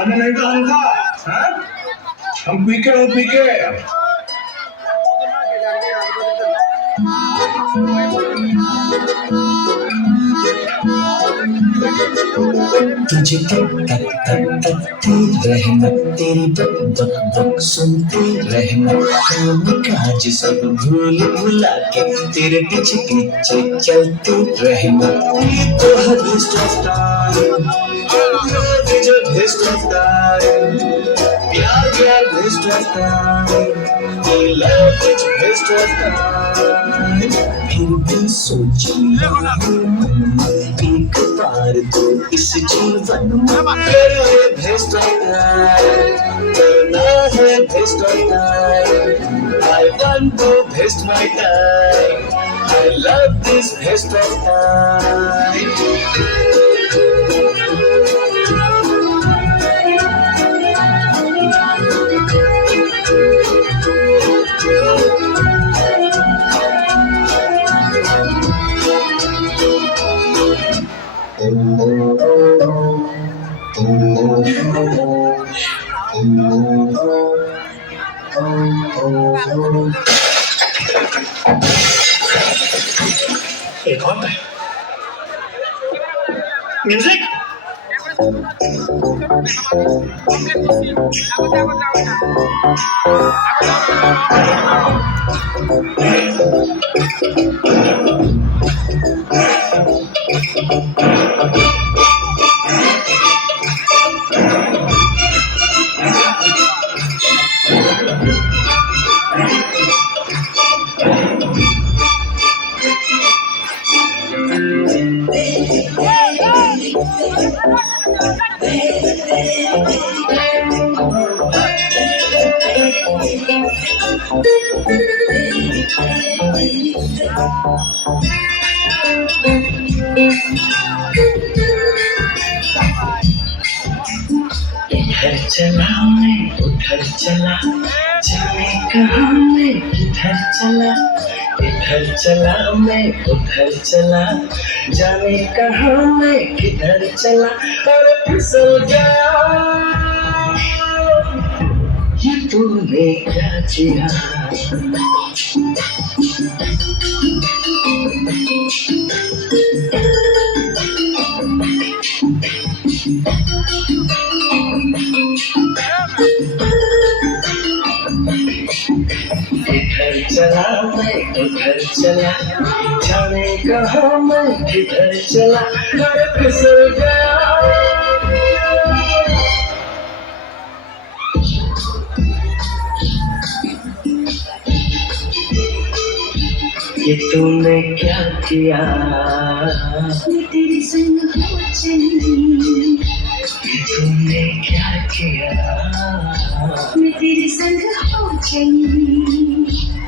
गाना नहीं था हमका। हाँ? हम पीके हो पीके। तुझे तक तक तक तकती रहना, तेरी बक बक बक सुनती रहना, काम काज सब भूल भुला के तेरे पीछे पीछे चलती रहना। ये तो है बेस्ट ऑफ टाइम, जो बेस्ट ऑफ टाइम, प्यार प्यार बेस्ट ऑफ टाइम, लव कुछ बेस्ट ऑफ टाइम। फिर भी सोची एक बार तो इस जीवन में तेरे बेस्ट ऑफ टाइम, करना है best of time. I want to waste my time, I love this best of time. एक और है म्यूजिक। इधर चला मैं उधर चला, जाने कहाँ मैं किधर चला। इधर चला मैं उधर चला, जाने कहाँ मैं किधर चला, और फिसल गया। ये तूने क्या किया? इधर चला मैं उधर चला, जाने कहाँ मैं किधर चला, मैं फिसल गया। ये तूने क्या किया? मैं तेरे संग हो चली, ये तूने क्या किया? मैं तेरे संग हो चली।